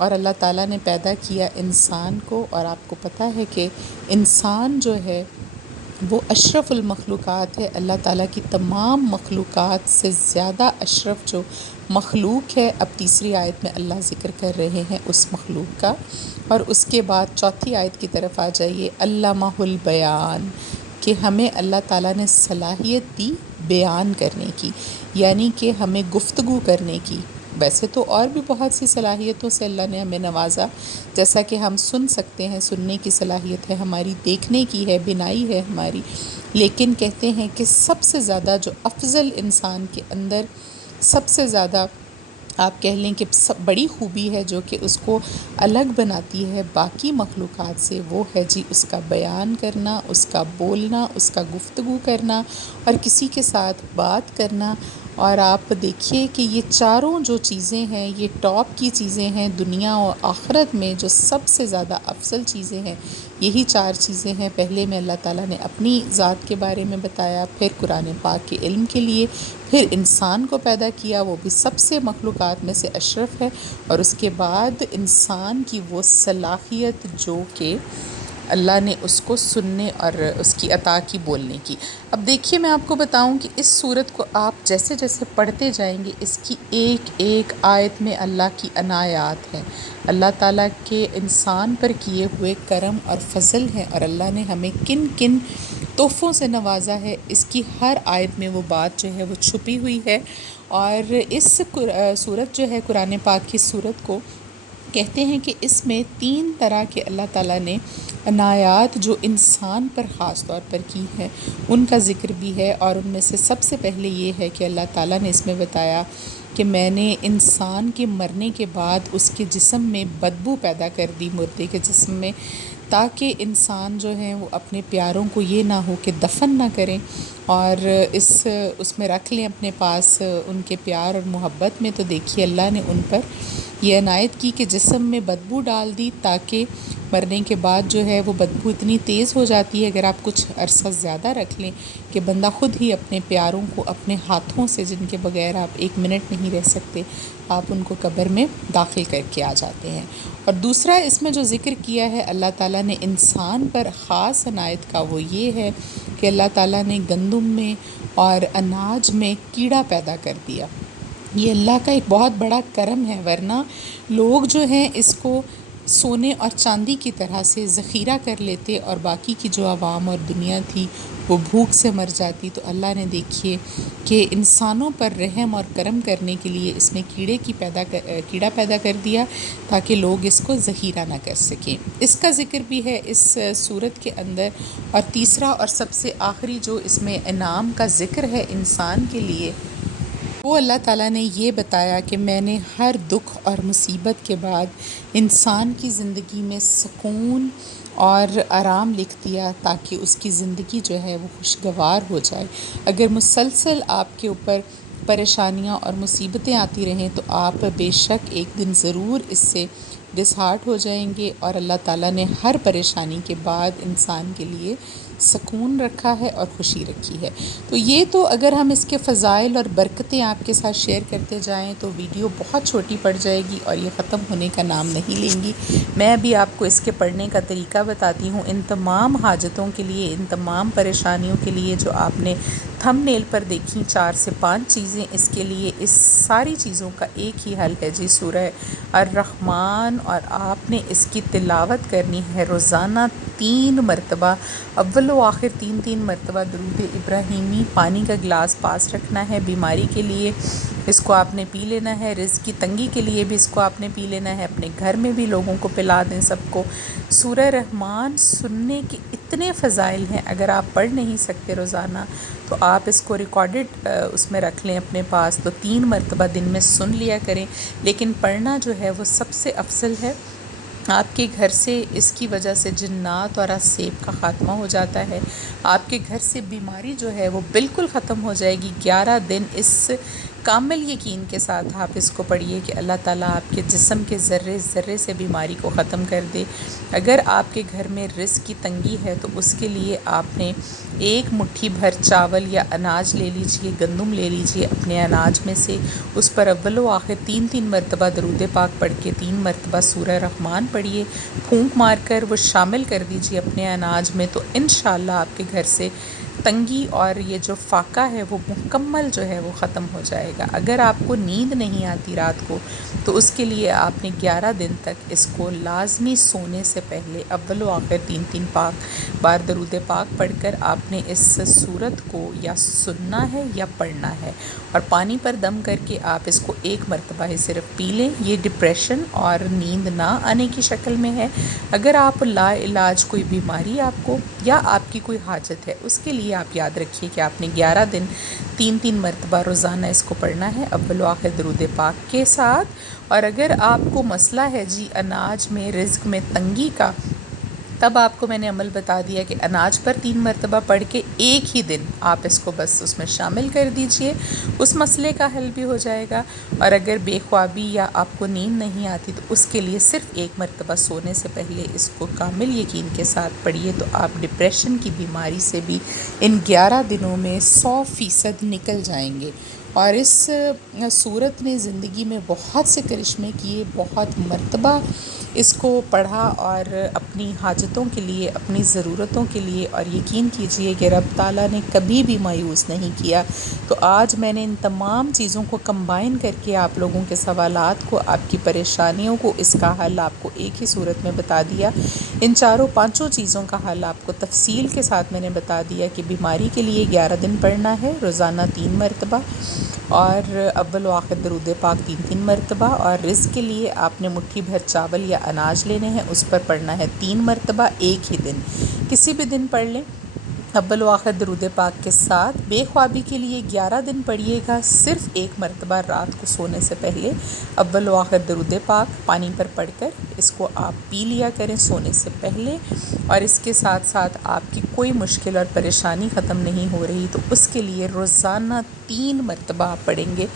اور اللہ تعالیٰ نے پیدا کیا انسان کو، اور آپ کو پتہ ہے کہ انسان جو ہے وہ اشرف المخلوقات ہے، اللہ تعالیٰ کی تمام مخلوقات سے زیادہ اشرف جو مخلوق ہے۔ اب تیسری آیت میں اللہ ذکر کر رہے ہیں اس مخلوق کا، اور اس کے بعد چوتھی آیت کی طرف آ جائیے، علمہ البیان، کہ ہمیں اللہ تعالیٰ نے صلاحیت دی بیان کرنے کی، یعنی کہ ہمیں گفتگو کرنے کی۔ ویسے تو اور بھی بہت سی صلاحیتوں سے اللہ نے ہمیں نوازا، جیسا کہ ہم سن سکتے ہیں، سننے کی صلاحیت ہے ہماری، دیکھنے کی ہے، بینائی ہے ہماری، لیکن کہتے ہیں کہ سب سے زیادہ جو افضل انسان کے اندر سب سے زیادہ آپ کہہ لیں کہ بڑی خوبی ہے جو کہ اس کو الگ بناتی ہے باقی مخلوقات سے، وہ ہے جی اس کا بیان کرنا، اس کا بولنا، اس کا گفتگو کرنا اور کسی کے ساتھ بات کرنا۔ اور آپ دیکھیے کہ یہ چاروں جو چیزیں ہیں یہ ٹاپ کی چیزیں ہیں دنیا اور آخرت میں، جو سب سے زیادہ افضل چیزیں ہیں یہی چار چیزیں ہیں۔ پہلے میں اللہ تعالیٰ نے اپنی ذات کے بارے میں بتایا، پھر قرآن پاک کے علم کے لیے، پھر انسان کو پیدا کیا، وہ بھی سب سے مخلوقات میں سے اشرف ہے، اور اس کے بعد انسان کی وہ صلاحیت جو کہ اللہ نے اس کو سننے اور اس کی عطا کی بولنے کی۔ اب دیکھیے میں آپ کو بتاؤں کہ اس صورت کو آپ جیسے جیسے پڑھتے جائیں گے، اس کی ایک ایک آیت میں اللہ کی عنایات ہیں، اللہ تعالیٰ کے انسان پر کیے ہوئے کرم اور فضل ہیں، اور اللہ نے ہمیں کن کن تحفوں سے نوازا ہے، اس کی ہر آیت میں وہ بات جو ہے وہ چھپی ہوئی ہے۔ اور اس صورت جو ہے قرآن پاک کی صورت کو کہتے ہیں کہ اس میں 3 طرح کے اللہ تعالیٰ نے عنایات جو انسان پر خاص طور پر کی ہیں ان کا ذکر بھی ہے، اور ان میں سے سب سے پہلے یہ ہے کہ اللہ تعالیٰ نے اس میں بتایا کہ میں نے انسان کے مرنے کے بعد اس کے جسم میں بدبو پیدا کر دی، مردے کے جسم میں، تاکہ انسان جو ہیں وہ اپنے پیاروں کو یہ نہ ہو کہ دفن نہ کریں اور اس میں رکھ لیں اپنے پاس ان کے پیار اور محبت میں۔ تو دیکھیے اللہ نے ان پر یہ عنایت کی کہ جسم میں بدبو ڈال دی، تاکہ مرنے کے بعد جو ہے وہ بدبو اتنی تیز ہو جاتی ہے اگر آپ کچھ عرصہ زیادہ رکھ لیں کہ بندہ خود ہی اپنے پیاروں کو اپنے ہاتھوں سے، جن کے بغیر آپ 1 منٹ نہیں رہ سکتے، آپ ان کو قبر میں داخل کر کے آ جاتے ہیں۔ اور دوسرا اس میں جو ذکر کیا ہے اللہ تعالیٰ نے انسان پر خاص عنایت کا، وہ یہ ہے کہ اللہ تعالیٰ نے گندم میں اور اناج میں کیڑا پیدا کر دیا۔ یہ اللہ کا ایک بہت بڑا کرم ہے، ورنہ لوگ جو ہیں اس کو سونے اور چاندی کی طرح سے ذخیرہ کر لیتے اور باقی کی جو عوام اور دنیا تھی وہ بھوک سے مر جاتی۔ تو اللہ نے دیکھیے کہ انسانوں پر رحم اور کرم کرنے کے لیے اس میں کیڑا پیدا کر دیا تاکہ لوگ اس کو ذخیرہ نہ کر سکیں۔ اس کا ذکر بھی ہے اس صورت کے اندر۔ اور تیسرا اور سب سے آخری جو اس میں انعام کا ذکر ہے انسان کے لیے، وہ اللہ تعالیٰ نے یہ بتایا کہ میں نے ہر دکھ اور مصیبت کے بعد انسان کی زندگی میں سکون اور آرام لکھ دیا تاکہ اس کی زندگی جو ہے وہ خوشگوار ہو جائے۔ اگر مسلسل آپ کے اوپر پریشانیاں اور مصیبتیں آتی رہیں تو آپ بے شک ایک دن ضرور اس سے ڈسہارٹ ہو جائیں گے، اور اللہ تعالیٰ نے ہر پریشانی کے بعد انسان کے لیے سکون رکھا ہے اور خوشی رکھی ہے۔ تو یہ تو اگر ہم اس کے فضائل اور برکتیں آپ کے ساتھ شیئر کرتے جائیں تو ویڈیو بہت چھوٹی پڑ جائے گی اور یہ ختم ہونے کا نام نہیں لیں گی۔ میں ابھی آپ کو اس کے پڑھنے کا طریقہ بتاتی ہوں۔ ان تمام حاجتوں کے لیے، ان تمام پریشانیوں کے لیے جو آپ نے تھم نیل پر دیکھیں 4 سے 5 چیزیں، اس کے لیے اس ساری چیزوں کا ایک ہی حل ہے جی سورہ الرحمن، اور آپ نے اس کی تلاوت کرنی ہے روزانہ 3 مرتبہ، اول و آخر 3 مرتبہ درود ابراہیمی۔ پانی کا گلاس پاس رکھنا ہے، بیماری کے لیے اس کو آپ نے پی لینا ہے، رزق کی تنگی کے لیے بھی اس کو آپ نے پی لینا ہے، اپنے گھر میں بھی لوگوں کو پلا دیں سب کو۔ سورہ رحمان سننے کے اتنے فضائل ہیں، اگر آپ پڑھ نہیں سکتے روزانہ تو آپ اس کو ریکارڈڈ اس میں رکھ لیں اپنے پاس، تو 3 مرتبہ دن میں سن لیا کریں، لیکن پڑھنا جو ہے وہ سب سے افضل ہے۔ آپ کے گھر سے اس کی وجہ سے جنات اور سیب کا خاتمہ ہو جاتا ہے، آپ کے گھر سے بیماری جو ہے وہ بالکل ختم ہو جائے گی۔ 11 دن اس کامل یقین کے ساتھ آپ اس کو پڑھیے کہ اللہ تعالیٰ آپ کے جسم کے ذرے ذرے سے بیماری کو ختم کر دے۔ اگر آپ کے گھر میں رزق کی تنگی ہے تو اس کے لیے آپ نے ایک مٹھی بھر چاول یا اناج لے لیجئے، گندم لے لیجئے اپنے اناج میں سے، اس پر اول و آخر 3 مرتبہ درود پاک پڑھ کے 3 مرتبہ سورہ رحمان پڑھیے، پھونک مار کر وہ شامل کر دیجئے اپنے اناج میں، تو انشاءاللہ آپ کے گھر سے تنگی اور یہ جو فاقہ ہے وہ مکمل جو ہے وہ ختم ہو جائے گا۔ اگر آپ کو نیند نہیں آتی رات کو تو اس کے لیے آپ نے 11 دن تک اس کو لازمی سونے سے پہلے اول و آخر 3 بار درود پاک پڑھ کر آپ نے اس صورت کو یا سننا ہے یا پڑھنا ہے، اور پانی پر دم کر کے آپ اس کو 1 مرتبہ ہی صرف پی لیں۔ یہ ڈپریشن اور نیند نہ آنے کی شکل میں ہے۔ اگر آپ لا علاج کوئی بیماری آپ کو یا آپ کی کوئی حاجت ہے، اس کے لیے آپ یاد رکھیے کہ آپ نے 11 دن 3 مرتبہ روزانہ اس کو پڑھنا ہے اول و آخر درود پاک کے ساتھ۔ اور اگر آپ کو مسئلہ ہے جی اناج میں رزق میں تنگی کا، تب آپ کو میں نے عمل بتا دیا کہ اناج پر 3 مرتبہ پڑھ کے ایک ہی دن آپ اس کو بس اس میں شامل کر دیجئے، اس مسئلے کا حل بھی ہو جائے گا۔ اور اگر بے خوابی یا آپ کو نیند نہیں آتی تو اس کے لیے صرف 1 مرتبہ سونے سے پہلے اس کو کامل یقین کے ساتھ پڑھیے، تو آپ ڈپریشن کی بیماری سے بھی ان 11 دنوں میں 100% نکل جائیں گے۔ اور اس صورت نے زندگی میں بہت سے کرشمے کیے، بہت مرتبہ اس کو پڑھا اور اپنی حاجتوں کے لیے، اپنی ضرورتوں کے لیے، اور یقین کیجئے کہ رب تعالیٰ نے کبھی بھی مایوس نہیں کیا۔ تو آج میں نے ان تمام چیزوں کو کمبائن کر کے آپ لوگوں کے سوالات کو، آپ کی پریشانیوں کو، اس کا حل آپ کو ایک ہی صورت میں بتا دیا۔ ان 4-5 چیزوں کا حل آپ کو تفصیل کے ساتھ میں نے بتا دیا کہ بیماری کے لیے 11 دن پڑھنا ہے روزانہ 3 مرتبہ، اور اول و آخر درود پاک 3 مرتبہ، اور رزق کے لیے آپ نے مٹھی بھر چاول یا اناج لینے ہیں، اس پر پڑھنا ہے 3 مرتبہ ایک ہی دن، کسی بھی دن پڑھ لیں اول و آخر درود پاک کے ساتھ۔ بے خوابی کے لیے 11 دن پڑھیے گا، صرف 1 مرتبہ رات کو سونے سے پہلے اول و آخر درود پاک پانی پر پڑھ کر اس کو آپ پی لیا کریں سونے سے پہلے۔ اور اس کے ساتھ ساتھ آپ کی کوئی مشکل اور پریشانی ختم نہیں ہو رہی تو اس کے لیے روزانہ 3 مرتبہ آپ پڑھیں گے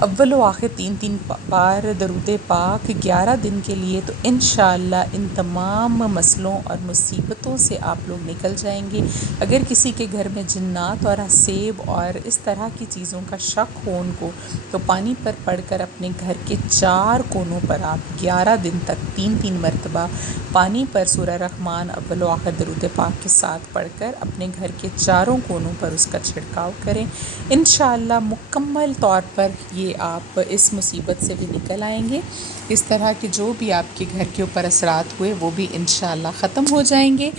اول و آخر 3 بار درود پاک 11 دن کے لیے، تو انشاءاللہ ان تمام مسئلوں اور مصیبتوں سے آپ لوگ نکل جائیں گے۔ اگر کسی کے گھر میں جنات اور حسیب اور اس طرح کی چیزوں کا شک ہو ان کو، تو پانی پر پڑھ کر اپنے گھر کے 4 کونوں پر آپ 11 دن تک 3 مرتبہ پانی پر سورہ رحمان اول و آخر درود پاک کے ساتھ پڑھ کر اپنے گھر کے 4 کونوں پر اس کا چھڑکاؤ کریں۔ انشاءاللہ مکمل طور پر یہ آپ اس مصیبت سے بھی نکل آئیں گے۔ اس طرح کے جو بھی آپ کے گھر کے اوپر اثرات ہوئے وہ بھی انشاءاللہ ختم ہو جائیں گے۔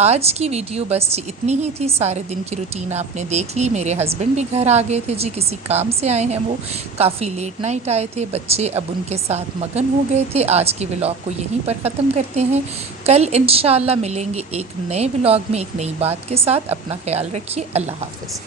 آج کی ویڈیو بس اتنی ہی تھی۔ سارے دن کی روٹین آپ نے دیکھ لی۔ میرے ہسبینڈ بھی گھر آ گئے تھے جی، کسی کام سے آئے ہیں، وہ کافی لیٹ نائٹ آئے تھے، بچے اب ان کے ساتھ مگن ہو گئے تھے۔ آج کی ولاگ کو یہیں پر ختم کرتے ہیں، کل انشاءاللہ ملیں گے ایک نئے ولاگ میں ایک نئی بات کے ساتھ۔ اپنا خیال رکھیے، اللہ حافظ۔